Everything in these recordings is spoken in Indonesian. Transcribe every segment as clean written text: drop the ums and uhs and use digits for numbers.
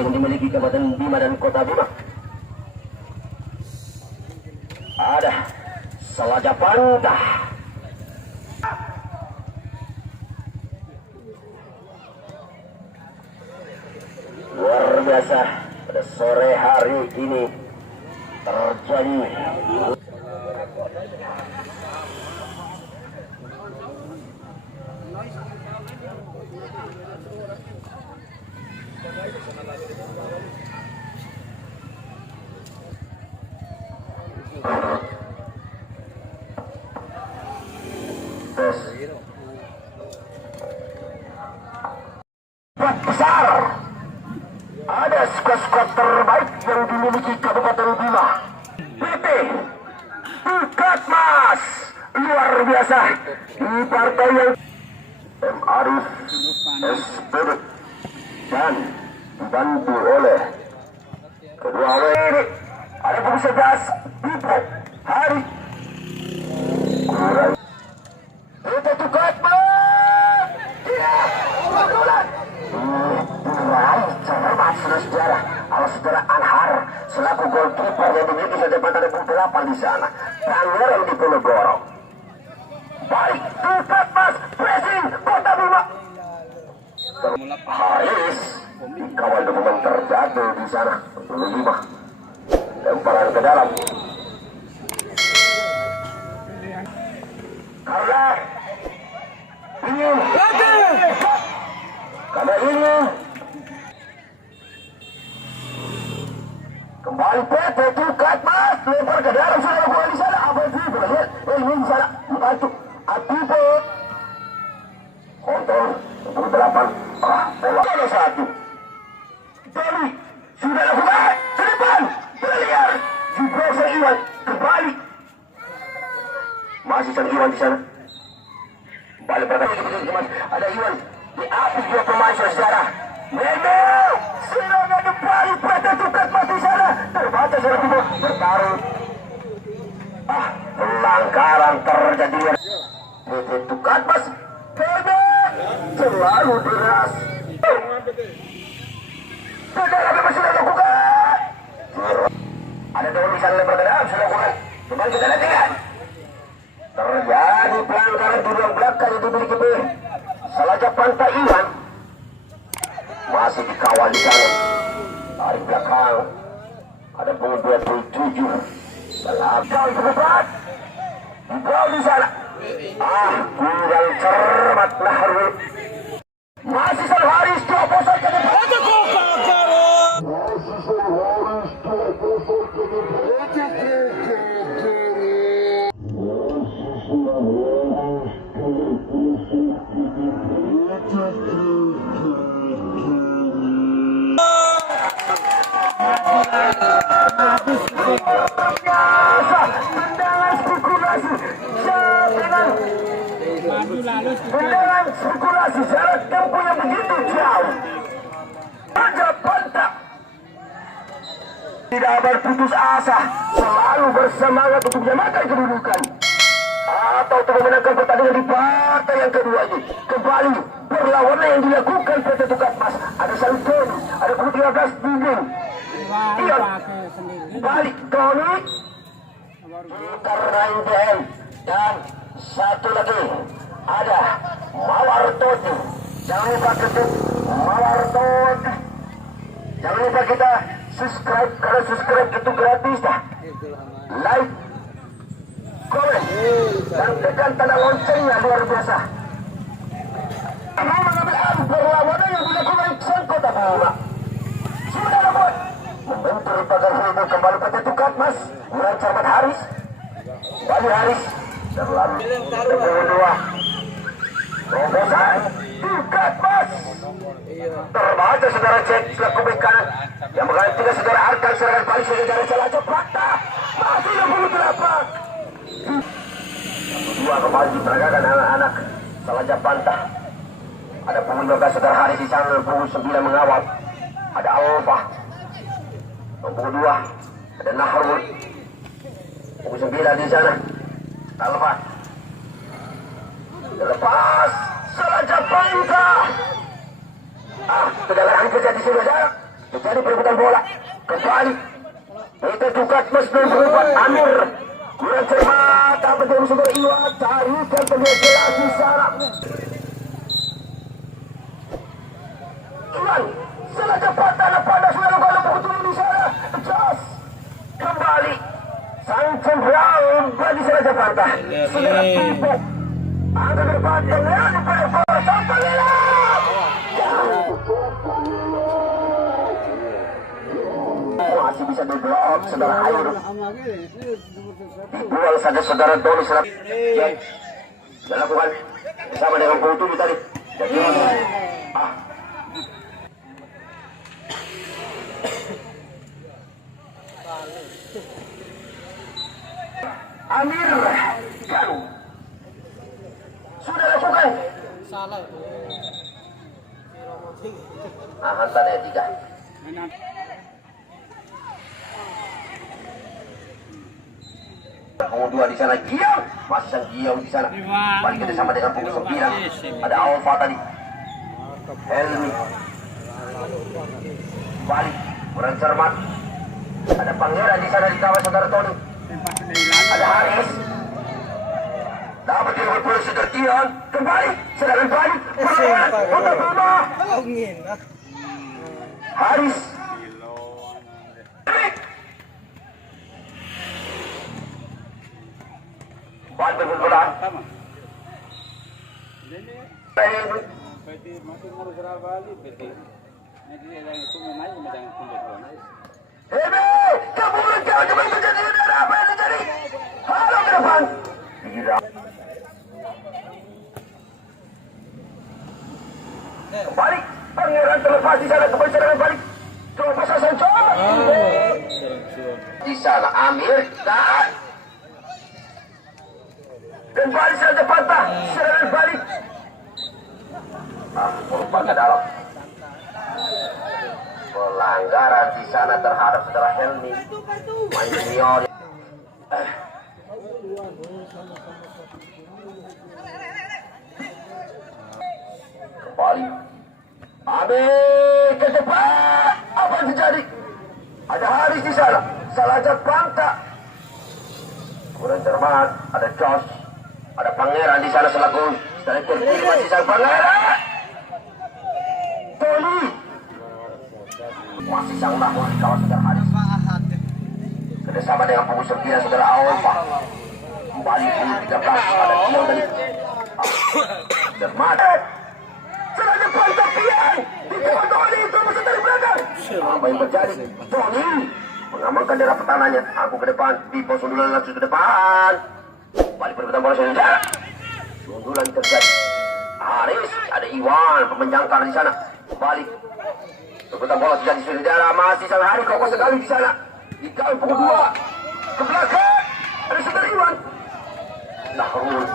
yang dimiliki Kabupaten Bima dan Kota Bima. Ada Salaja Pantah. Luar biasa pada sore hari ini terjadi. Besar ada skuad-skuad terbaik yang dimiliki Kabupaten Bima. PT Tukatmas luar biasa di partai yang M. Arif SPD dan dibantu oleh kedua WD. Ada punggung 11 Bipo Hari Kurang PT Tukatmas. Ya, kebetulan meraih cermat sejarah Al-Saudara Anhar selaku goalkeeper yang dimiliki Sajapanta 2008 di sana. Pangeran Diponegoro. Baik, Tukatmas pressing Kota Bima. Haris dikawal dokumen terjatuh di sana. Bima lemparan ke dalam. Karena ini kembali PT Tukatmas lempar ke dalam, sudah bola di sana. Apa itu berlihat ini di sana membantu Atipe kontrol 28 bola satu. Doli sudah lakukan ke depan berlihat juga Iwan kembali masih Iwan di sana. Balik pertama ada Iwan di atas dua pemain sejarah. Memang serangan kembali PT Tukatmas di sana. Terbaca secara timur bertaruh. Pelanggaran terjadi. PT Tukatmas selalu deras. Sudah apa sudah lakukan? Ada dua misalnya lempar ke dalam sudah lakukan. Kembali kita lihat. Terjadi pelanggaran di ruang belakang yang dimiliki B. Salaja Pantah Iwan masih dikawal di sana. Dari belakang ada punggung 27. Salah kali ke depan. Dikawal di sana. Tinggal cermat Nahrul. Masih Haris terobosan ke depan. Masih Haris terobosan ke depan. Tendangan spekulasi tendangan spekulasi jarak tempuh yang begitu jauh. Sajapanta tidak berputus asa, selalu bersemangat untuk menyamakan kedudukan atau untuk memenangkan pertandingan di partai yang kedua ini. Kembali perlawanan yang dilakukan PT Tukatmas. Ada Salton, ada pukul 13 dinding. Ion balik Tony karena IDM dan satu lagi ada Mawar Tony. Jangan lupa ketuk Mawar Tony. Jangan lupa kita subscribe, karena subscribe itu gratis dah. Like, komen, dan tekan tanda loncengnya luar biasa. Mau mengambil alih perlawanan yang dilakukan Iksan Kota Bima. Sudah dapat membentur pagar hulu kembali PT Tukatmas. Mulai cermat Haris. Bagi Haris terlalu kedua. Terobosan Tukatmas. Terbaca saudara cek selaku bek kanan yang menggantikan saudara Arkan serangan balik saudara Salaja Pantah. Masih 68. Dua kembali diperagakan anak-anak Salaja Pantah. Ada punggung 12 saudara Haris di sana, punggung 9 mengawal. Ada Alfa. Punggung 2 ada Nahrul. Punggung 9 di sana Alfa. Lepas Salaja Pantah. Kedatangan terjadi sudah. Terjadi perebutan bola. Kembali. Itu Dukat Mesnun berubah Amir. Kurang cermat. Dapat dari Saudara Iwan. Tarikan penyegelan di sana. Iwan. Salah cepat tanah panas. Sudah lupa betul di sana. Jos. Kembali. Sang Cendraung bagi salah cepat. Saudara Pipo. Angka ke depan. Pengeran di pada bola. Sampai lelah. Masih bisa diblok saudara Air. Dibuang saja saudara Doni serap. Dilakukan bersama dengan Putu tadi. Jadi Amir Garu sudah lakukan. Salah. Hantar ya 3. Dua di sana Giang, masih sang Giang di sana. Balik kita sama dengan pukul 9. Ada Alfa tadi. Helmi. Balik, kurang cermat. Ada Pangeran di sana di kawasan saudara Tony. Ada Haris. Dapat dia berpuluh sekertian. Kembali, sedang balik. Untuk rumah. Haris. Buat berbola. Hebe, kamu jangan cuma terjadi apa yang terjadi? Halo ke depan. Kembali, Pangeran terlepas di sana kembali serangan balik. Coba sasaran coba. Di sana Amir dan kembali saja patah serangan balik. Umpan ke dalam. Pelanggaran di sana terhadap saudara Helmi. Main junior. Kembali. Amir ke depan. Apa yang terjadi? Ada Haris di sana. Salah pantak. Kurang cermat. Ada Josh. Ada Pangeran di sana selaku striker kiri masih sang Pangeran. Tony masih sang Mahmud di kawasan saudara Haris. Kerjasama dengan punggung 9 saudara Alfa. Kembali punggung 13 ada Kion tadi. Cermat. Serangnya pantak Pian. Di kawan Tony itu masuk dari belakang. Apa yang terjadi? Tony mengamankan daerah pertahanannya. Aku ke depan. Pipo sundulan langsung ke depan. Balik perebutan bola saudara. Sundulan terjadi. Haris, ada Iwan, pemenjangkar di sana. Balik. Perebutan bola terjadi saudara. Masih sang Haris kokoh sekali di sana. Di kali pukul 2. Ke belakang. Ada saudara Iwan. Nahrul.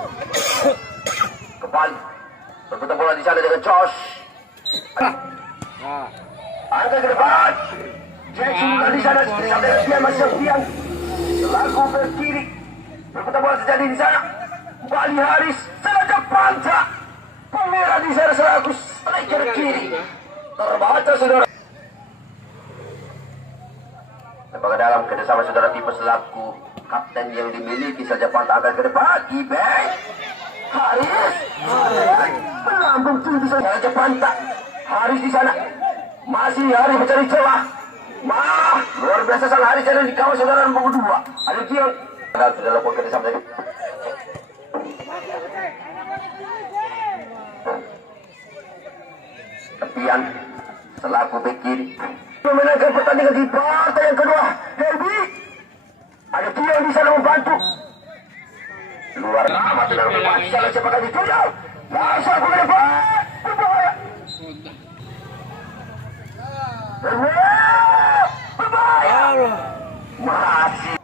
Kembali. Perebutan bola di sana dengan Josh. Angkat ke depan. Jack sundulan di sana. Sampai dia masih Sofian. Selaku ke kiri. Perebutan bola terjadi di sana. Bali Haris, salah panca. Pangeran di sana selaku striker kiri. Terbaca saudara. Lepas ke dalam kerjasama saudara Pipo selaku kapten yang dimiliki saja pantai akan ke depan. Ibeng. Haris. Melambung tinggi saja pantai. Haris di sana. Masih Haris mencari celah. Luar biasa sang Haris ada di kawasan saudara nomor 2. Ada Kion. Sudah lakukan kerjasama tadi. Tepian selaku bek kiri memenangkan pertandingan di partai yang kedua. Helmi ada Kion di sana membantu. Luar amat dengan membantu sana siapa kali tujuh. Langsung ke depan. Berbahaya. Berbahaya. Masih.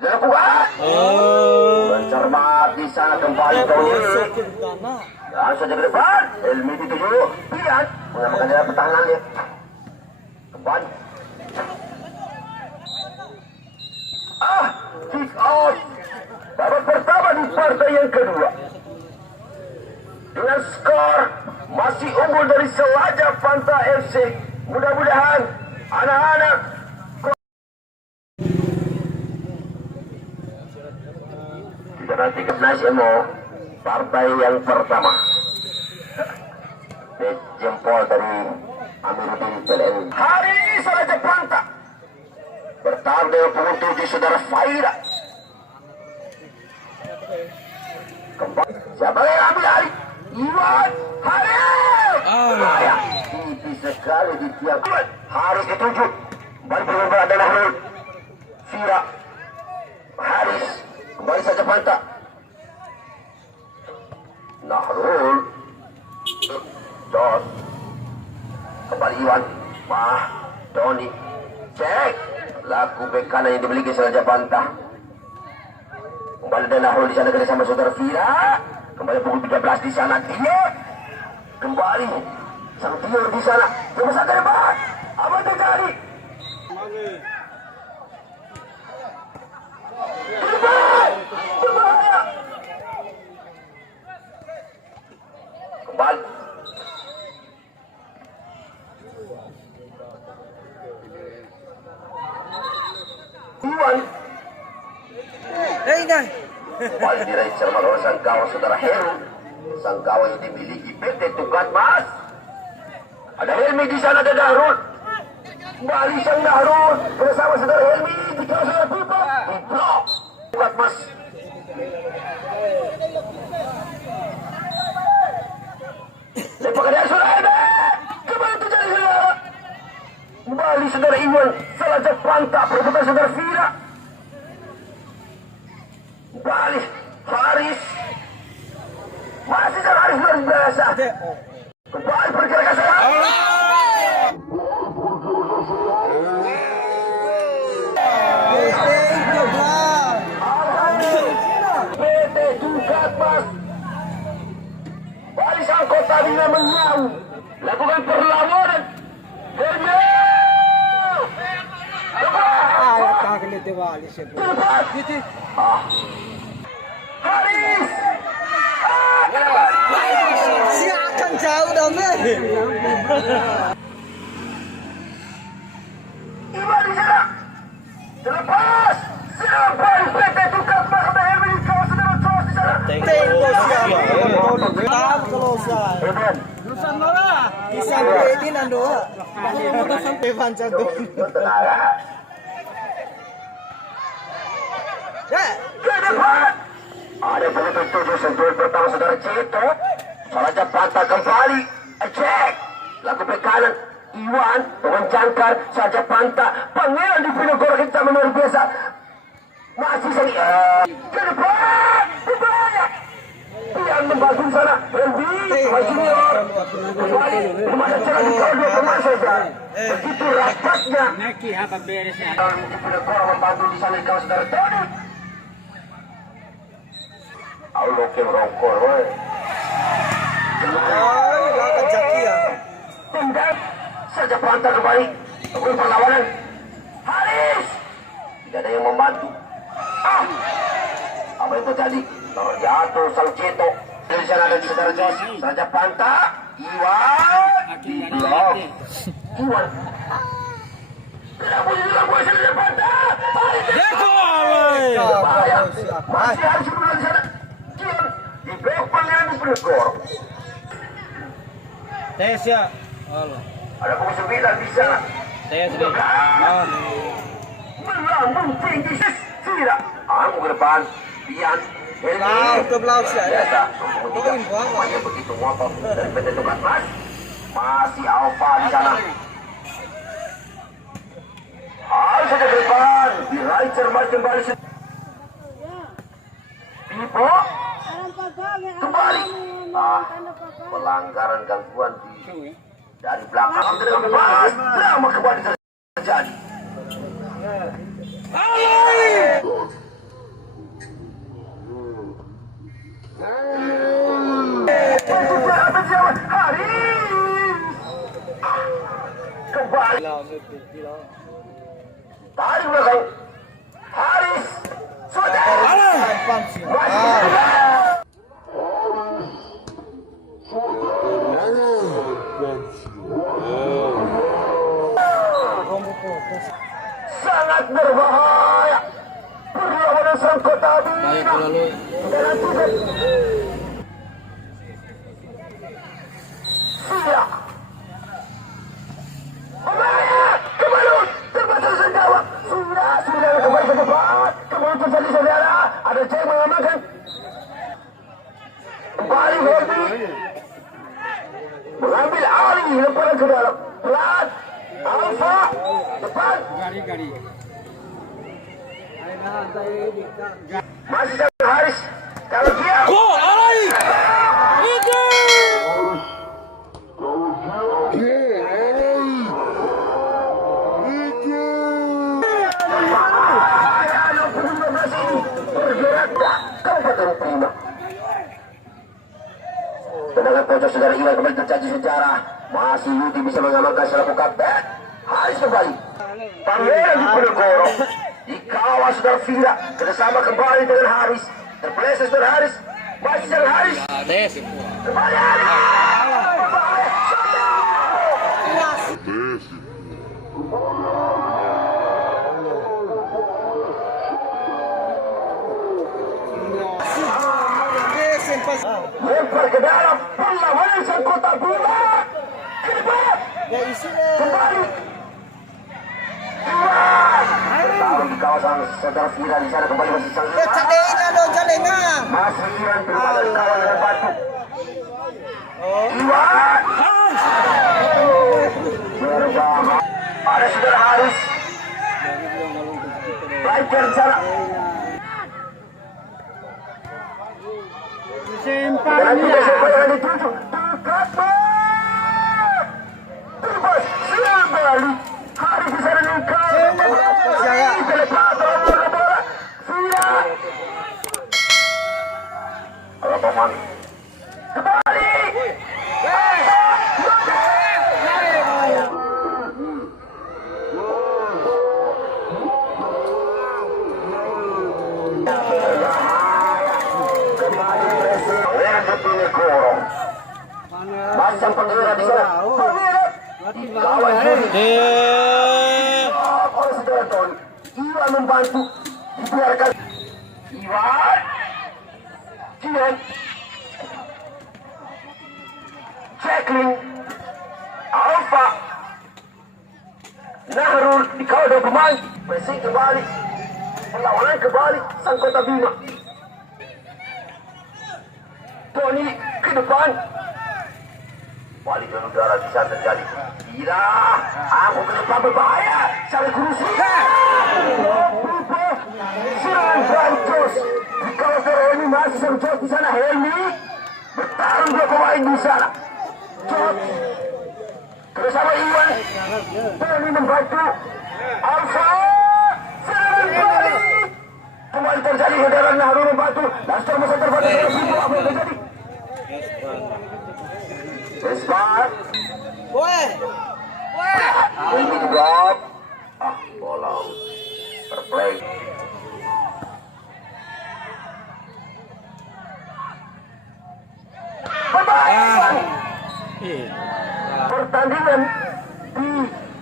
Dilakukan. Mencermat di sana kembali Tony. Langsung saja ke depan. Helmi dituju. Pian mengamankan daerah pertahanannya. Kembali. Kick out. Babak pertama di partai yang kedua. Dengan skor masih unggul dari Selaja Panta FC. Mudah-mudahan anak-anak kita nanti ke Nasimo, partai yang pertama jempol dari Amiruddin PLN. Hari Selaja Panta bertarung dengan penguntur di saudara Faira. Kembali siapa yang ambil hari? Iwan Haris. Tipis sekali di tiang. Haris ketujuh. Kembali berubah adalah Fira. Haris kembali saja Panta. Nahrul Dot. Kembali Iwan. Doni. Cek. Laku bek kanan yang dimiliki Selaja Panta. Kembali dan Nahrul di sana kerjasama saudara Fira. Kembali pukul 13 di sana dia. Kembali sang Tior di sana. Coba saja debat. Apa yang terjadi? Berbahaya. Kembali. Iwan. Kembali diraih cermat oleh sang kawan saudara Heru. Sang kawan yang dimiliki PT Tukat Mas. Ada Helmi di sana, ada Nahrul. Kembali sang Nahrul bersama saudara Helmi di kawasan pipa. Blok Tukat Mas. Lepakan dari saudara Helmi. Kembali terjadi saudara. Kembali saudara Iwan Selaja Panta perbuatan saudara Fira. Kembali Haris. Masih sang Haris luar biasa. Kembali pergerakan saya. PT Tukat Mas. Kembali sang kota Bina menang. Lakukan perlawanan. Haris. Silakan jauh dong, Iba di sana. Terlepas. Sampai PT Tukat Mas ada Helmi di kawasan dalam Sos di sana. Lulusan mana? Bisa ini nando. Sampai panjang tuh. Ke depan. Ada penutup tujuh sentuhan pertama saudara Cito. Selaja Panta kembali. Cek. Laku bek kanan. Iwan mengencangkan Selaja Panta. Pangeran di Pinogoro kita luar biasa. Masih sini. Ke depan. Berbahaya. Yang membantu sana. Helmi. Junior. Kembali. Kemana cara di kau dua pemain saja. Begitu rapatnya. Neki apa beresnya? Di Pinogoro membantu di sana di kawasan saudara Tony. Allah rongkor, woi. Tendang saja Panta kembali. Lakukan perlawanan. Haris. Tidak ada yang membantu. Apa yang terjadi? Terjatuh sang Cito. Di sana ada saudara Jos. Saja Panta. Iwan. Di blok. Iwan. Kenapa dilakukan saja Panta? Bahaya. Masih harus berada di sana. Di blok Pangeran di Pinogoro. Tes ya. Allah. Ada pukul 9 bisa. Tes deh. Melambung tinggi Fira. Aku ke depan. Pian. Helmi. Ke belakang saya. Biasa. Semuanya begitu ngotot dari PT Tukat Mas. Masih Alfa di sana. Harus saja ke depan. Diraih cermat kembali. Pipo. Kembali. Pelanggaran gangguan dari belakang dengan bebas. Drama kembali terjadi. Kembali. Tarik belakang. Haris. Sudah. Masih. sangat berbahaya. Perlawanan sang kota Bina. Dalam tiga. Iya. Kembali terbatas senjawa. Sudah kembali ke depan. Kembali terjadi saudara. Ada cek mengamankan. Kembali Helmi. Mengambil alih lemparan ke dalam. Pelan. Alfa. Depan. Gari. Masih Sang Haris. Kalau dia. Tendangan pojok saudara Iwan kembali terjadi sejarah. Masih Yudi bisa mengamankan selaku kapten. Haris kembali. Pangeran Diponegoro dikawal saudara Vira. Kerjasama kembali dengan Haris. Terpeleset saudara Haris. Masih saudara Haris. Kembali Haris. Berbahaya. Lempar ke dalam perlawanan sang kota Bima. Ke depan. Ya isi deh. Kembali. Iwan. Taruh di kawasan saudara Vira di sana kembali masih sang Ya cadein lah dong jalenga. masih Iwan berada di kawasan dengan batu. Iwan. Berbahaya. Ada saudara Haris. Baik jarak. Dan tidak siapa yang dituju. Terbas kembali. Haris di sana nikah. Terlepas bola. Vira. Kalau paman. Kembali. Masang pengira di sana. Pengira. Lawan Juri. Oleh saudara Tony. Iwan membantu. Dibiarkan. Iwan. Kian. Jacqueline. Alfa. Nahrul dikawal dua pemain. Pressing kembali. Perlawanan kembali. Sang kota Bima. Tony ke depan. Balik ke udara bisa terjadi. Tidak. Aku ke depan berbahaya. Cari kurusi. Serangan Brancos. Di kawasan Helmi masih sang George di sana. Helmi. Bertarung dua pemain di sana. George. Bersama Iwan. Tony membantu. Alfa. Serangan balik. Kembali terjadi saudara Nahrul membantu. Laskar masa terbatas dalam pintu. Apa yang terjadi? Esbar. Ini drop. Bola. Terplay. Pertandingan di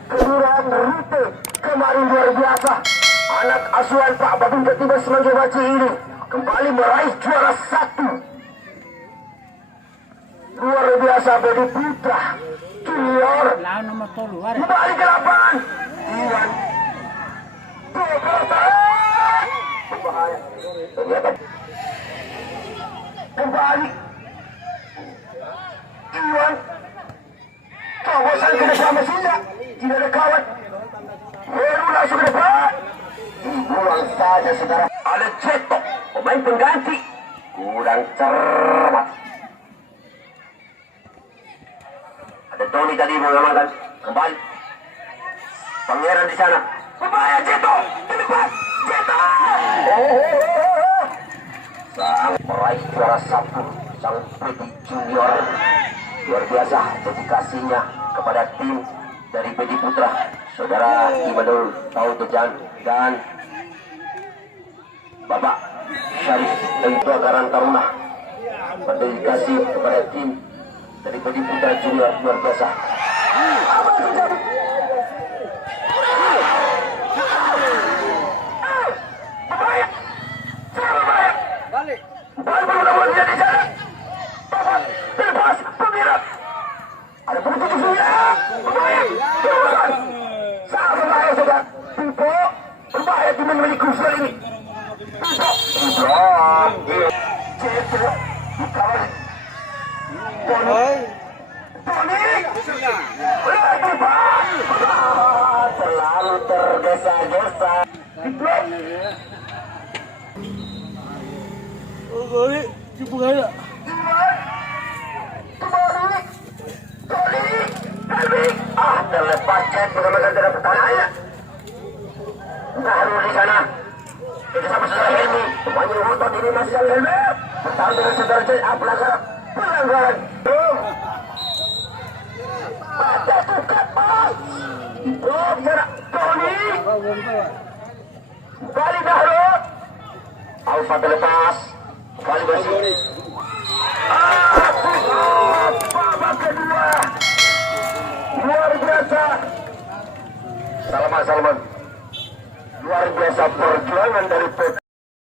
Kelurahan Rute kemarin luar biasa. Anak asuhan Pak Babin Ketimbang Semanggi Baci ini kembali meraih juara 1. Luar biasa Bedi Putra Junior kembali ke lapangan. Iwan berbahaya. Ternyata kembali Iwan kawasan ke depan Mesina. Tidak ada kawan. Heru langsung ke depan. Dibuang saja saudara. Ada Cetok pemain pengganti. Kurang cermat. Ada Tony tadi mengamankan. Kembali. Pangeran di sana. Berbahaya Cetok. Ke depan. Cetok. Sang meraih juara 1. Sang Pedi Junior. Luar biasa dedikasinya kepada tim dari Pedi Putra. Saudara Imanul Tautejan dan Bapak Syarif Tentu Akaran Taruna berdedikasi kepada tim dari Pedi Putra Junior. Luar biasa. Apa yang terjadi? lagi memiliki usul ini. Blok. Itu dikawal. Oi. Terlalu tergesa-gesa. Oh, kali cipukan ya. Kembali. Terlepaskan menggunakan tidak pertahanannya. Baru di sana. Jadi sama saudara ini, semuanya otot ini masih yang helmet. Bertahan dengan saudara J. pelanggaran. Baca buka pas. Belum jarak. Tony. Kali Dahrut. Alfa terlepas. Kali bersih. Babak kedua. Luar biasa. Salman. Luar biasa perjuangan dari PT